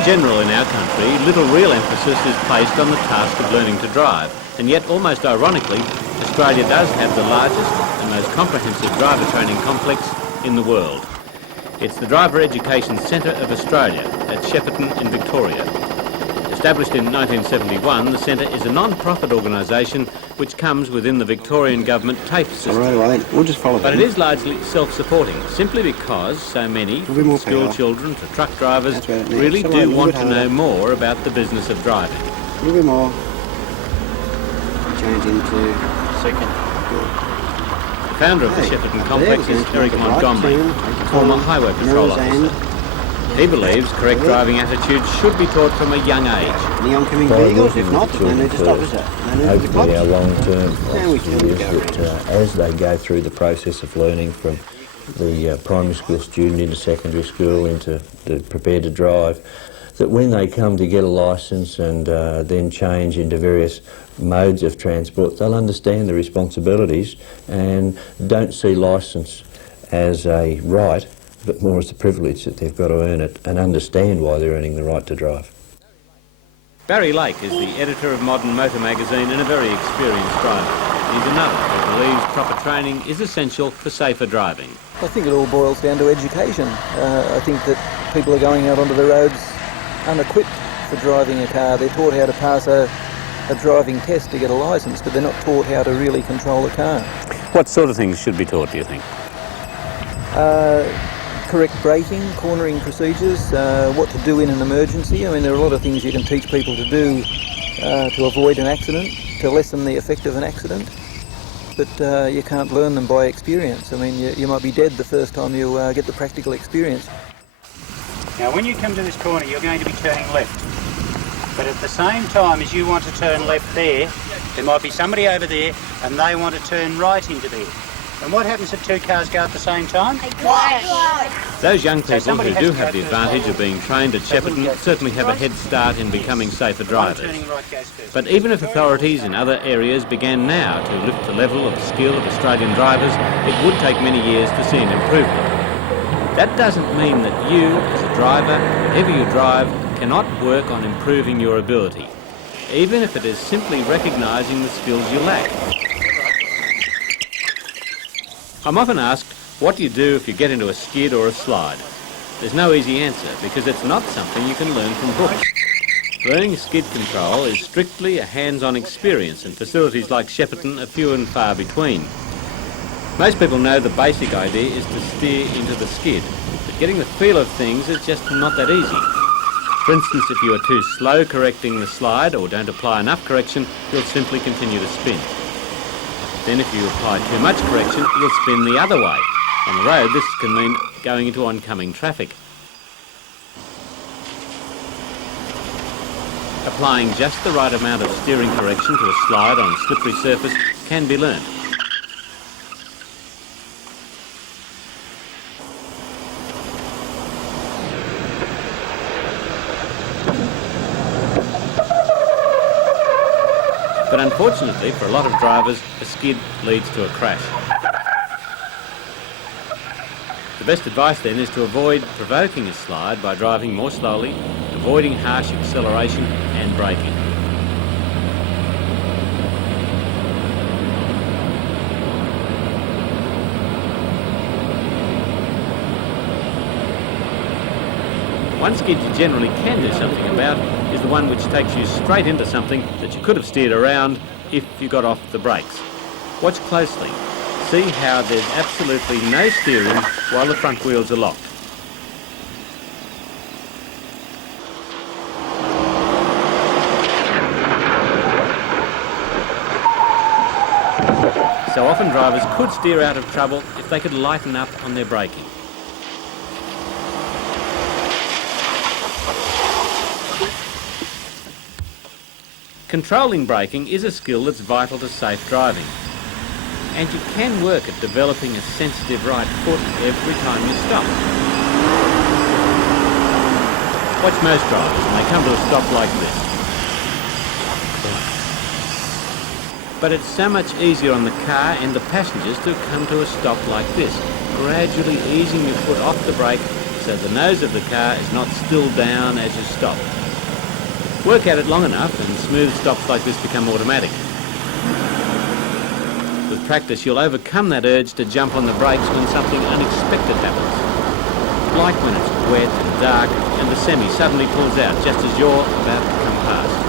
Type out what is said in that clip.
In general in our country, little real emphasis is placed on the task of learning to drive, and yet, almost ironically, Australia does have the largest and most comprehensive driver training complex in the world. It's the Driver Education Centre of Australia at Shepparton in Victoria. Established in 1971, the centre is a non-profit organisation which comes within the Victorian Government TAFE system. All right, we'll just follow but it is largely self-supporting, simply because so many, from school children to truck drivers, really do want to know more about the business of driving. A little bit more. Change into second. The founder of the Shepparton complex is Eric Montgomery, former highway patrol officer. He believes correct driving attitudes should be taught from a young age. Any oncoming vehicles, if not, then they just opposite. Hopefully our long-term philosophy is that as they go through the process of learning from the primary school student into secondary school, into the prepared to drive, that when they come to get a licence and then change into various modes of transport, they'll understand the responsibilities and don't see licence as a right, but more as a privilege that they've got to earn it and understand why they're earning the right to drive. Barry Lake is the editor of Modern Motor magazine and a very experienced driver. He's another who believes proper training is essential for safer driving. I think it all boils down to education. I think that people are going out onto the roads unequipped for driving a car. They're taught how to pass a driving test to get a licence, but they're not taught how to really control a car. What sort of things should be taught, do you think? Correct braking, cornering procedures, what to do in an emergency. I mean, there are a lot of things you can teach people to do to avoid an accident, to lessen the effect of an accident, but you can't learn them by experience. I mean, you might be dead the first time you get the practical experience. Now, when you come to this corner, you're going to be turning left, but at the same time as you want to turn left there might be somebody over there and they want to turn right into there. And what happens if two cars go at the same time? Those young people who do have the advantage of being trained at Shepparton certainly have a head start in becoming safer drivers. But even if authorities in other areas began now to lift the level of the skill of Australian drivers, it would take many years to see an improvement. That doesn't mean that you, as a driver, wherever you drive, cannot work on improving your ability, even if it is simply recognising the skills you lack. I'm often asked, what do you do if you get into a skid or a slide? There's no easy answer, because it's not something you can learn from books. Learning skid control is strictly a hands-on experience, and facilities like Shepparton are few and far between. Most people know the basic idea is to steer into the skid, but getting the feel of things is just not that easy. For instance, if you are too slow correcting the slide or don't apply enough correction, you'll simply continue to spin. Then if you apply too much correction, you'll spin the other way. On the road, this can mean going into oncoming traffic. Applying just the right amount of steering correction to a slide on a slippery surface can be learnt. But unfortunately, for a lot of drivers, a skid leads to a crash. The best advice then is to avoid provoking a slide by driving more slowly, avoiding harsh acceleration and braking. One skid you generally can do something about is the one which takes you straight into something that you could have steered around if you got off the brakes. Watch closely. See how there's absolutely no steering while the front wheels are locked. So often drivers could steer out of trouble if they could lighten up on their braking. Controlling braking is a skill that's vital to safe driving. And you can work at developing a sensitive right foot every time you stop. Watch most drivers when they come to a stop like this. But it's so much easier on the car and the passengers to come to a stop like this, gradually easing your foot off the brake so the nose of the car is not still down as you stop. Work at it long enough and smooth stops like this become automatic. With practice you'll overcome that urge to jump on the brakes when something unexpected happens. Like when it's wet and dark and the semi suddenly pulls out just as you're about to come past.